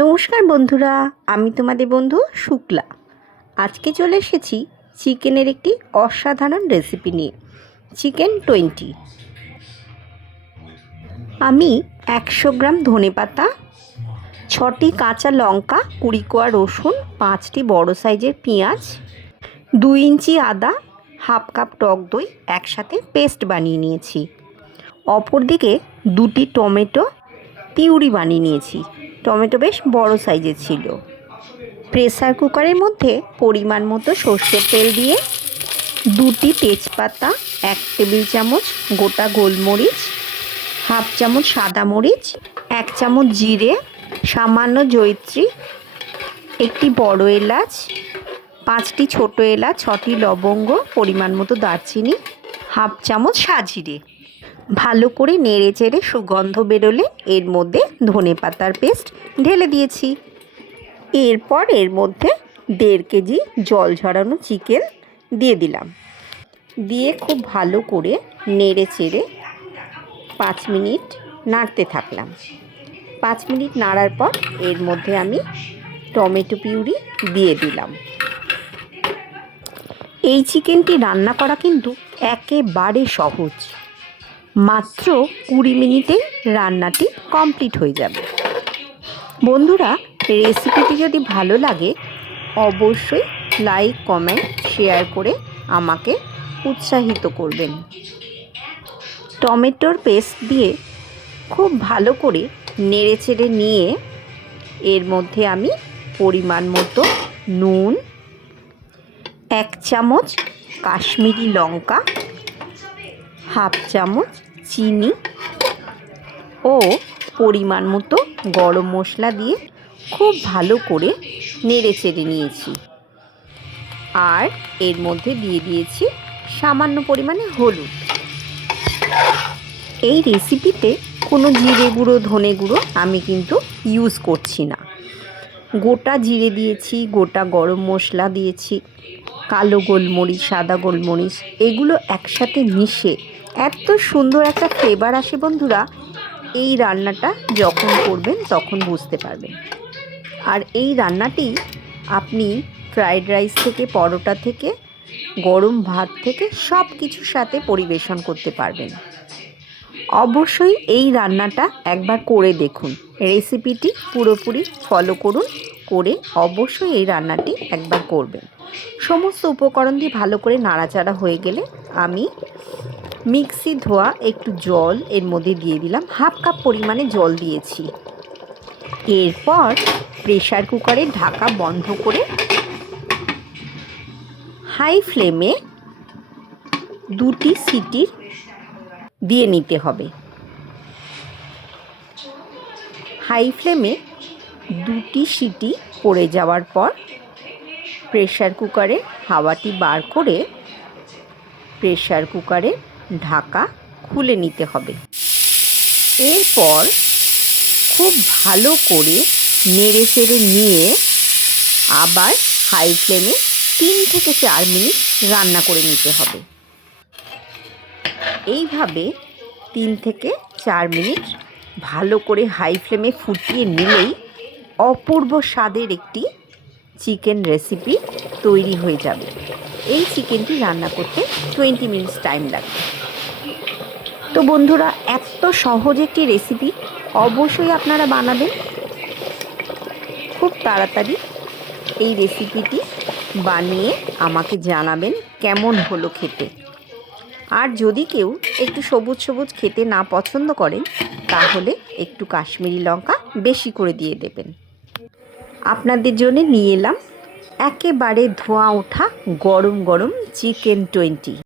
নমস্কার বন্ধুরা, আমি তোমাদের বন্ধু শুক্লা। আজকে চলে এসেছি চিকেনের একটি অসাধারণ রেসিপি নিয়ে, চিকেন 20। আমি 100 গ্রাম ধনেপাতা, 6টি কাঁচা লঙ্কা, 20 কোয়া রসুন, 5টি বড় সাইজের পেঁয়াজ, 2 ইঞ্চি আদা, হাফ কাপ টক দই একসাথে পেস্ট বানিয়ে নিয়েছি। অপরদিকে 2টি টমেটো পিউরি বানিয়ে নিয়েছি। টমেটো বেশ বড় সাইজের ছিল। প্রেসার কুকারের মধ্যে পরিমাণ মতো সর্ষের তেল দিয়ে 2টি তেজপাতা, 1 টেবিল চামচ গোটা গোলমরিচ, হাফ চামচ সাদা মরিচ, 1 চামচ জিরে, সামান্য জয়িত্রী, একটি বড় এলাচ, 5টি ছোট এলাচ, 6টি লবঙ্গ, পরিমাণ মতো দারচিনি, হাফ চামচ সাজিরে। ভালো করে নেড়ে চেড়ে সুগন্ধ বেরোলে এর মধ্যে ধনেপাতার পেস্ট ঢেলে দিয়েছি। এরপর এর মধ্যে 1.5 কেজি জল ঝরানো চিকেন দিয়ে দিলাম। দিয়ে খুব ভালো করে নেড়ে চেড়ে 5 মিনিট নাড়তে থাকলাম। 5 মিনিট নাড়ার পর এর মধ্যে আমি টমেটো পিউরি দিয়ে দিলাম। এই চিকেনটি রান্না করা কিন্তু একেবারে সহজ। মাত্র 20 মিনিটেই রান্নাটি কমপ্লিট হয়ে যাবে। বন্ধুরা, রেসিপিটি যদি ভালো লাগে অবশ্যই লাইক, কমেন্ট, শেয়ার করে আমাকে উৎসাহিত করবেন। টমেটোর পেস্ট দিয়ে খুব ভালো করে নেড়েচেড়ে নিয়ে এর মধ্যে আমি পরিমাণ মতো নুন, 1 চামচ কাশ্মীরি লঙ্কা, হাফ চামচ চিনি ও পরিমাণ মতো গরম মশলা দিয়ে খুব ভালো করে নেড়ে চেড়ে নিয়েছি। আর এর মধ্যে দিয়ে দিয়েছি সামান্য পরিমাণে হলুদ। এই রেসিপিতে কোনো জিরে গুঁড়ো, ধনে গুঁড়ো আমি কিন্তু ইউজ করছি না। গোটা জিরে দিয়েছি, গোটা গরম মশলা দিয়েছি, কালো গোলমরিচ, সাদা গোলমরিচ, এগুলো একসাথে মিশে এত সুন্দর একটা ফ্লেভার আসে বন্ধুরা। এই রান্নাটা যখন করবেন তখন বুঝতে পারবেন। আর এই রান্নাটি আপনি ফ্রাইড রাইস থেকে, পরোটা থেকে, গরম ভাত থেকে সব কিছুর সাথে পরিবেশন করতে পারবেন। অবশ্যই এই রান্নাটা একবার করে দেখুন। রেসিপিটি পুরোপুরি ফলো করুন, করে অবশ্যই এই রান্নাটি একবার করবেন। সমস্ত উপকরণ দিয়ে ভালো করে নাড়াচাড়া হয়ে গেলে আমি মিক্সি ধোয়া একটু জল এর মধ্যে দিয়ে দিলাম। হাফ কাপ পরিমাণে জল দিয়েছি। এরপর প্রেসার কুকারের ঢাকা বন্ধ করে হাই ফ্লেমে 2টি সিটি দিয়ে নিতে হবে। হাই ফ্লেমে 2টি সিটি পড়ে যাওয়ার পর প্রেসার কুকারে হাওয়াটি বার করে প্রেসার কুকারের ঢাকা খুলে নিতে হবে। এরপর খুব ভালো করে নেড়ে চেড়ে নিয়ে আবার হাই ফ্লেমে 3 থেকে 4 মিনিট রান্না করে নিতে হবে। এইভাবে 3 থেকে 4 মিনিট ভালো করে হাই ফ্লেমে ফুটিয়ে নিলেই অপূর্ব স্বাদের একটি চিকেন রেসিপি তৈরি হয়ে যাবে। এই চিকেনটি রান্না করতে 20 মিনিটস টাইম লাগবে। তো বন্ধুরা, এত সহজ একটি রেসিপি অবশ্যই আপনারা বানাবেন। খুব তাড়াতাড়ি এই রেসিপিটি বানিয়ে আমাকে জানাবেন কেমন হলো খেতে। আর যদি কেউ একটু সবুজ সবুজ খেতে না পছন্দ করেন তাহলে একটু কাশ্মীরি লঙ্কা বেশি করে দিয়ে দেবেন। আপনাদের জন্য নিয়ে এলাম একেবারে ধোঁয়া ওঠা গরম গরম চিকেন 20।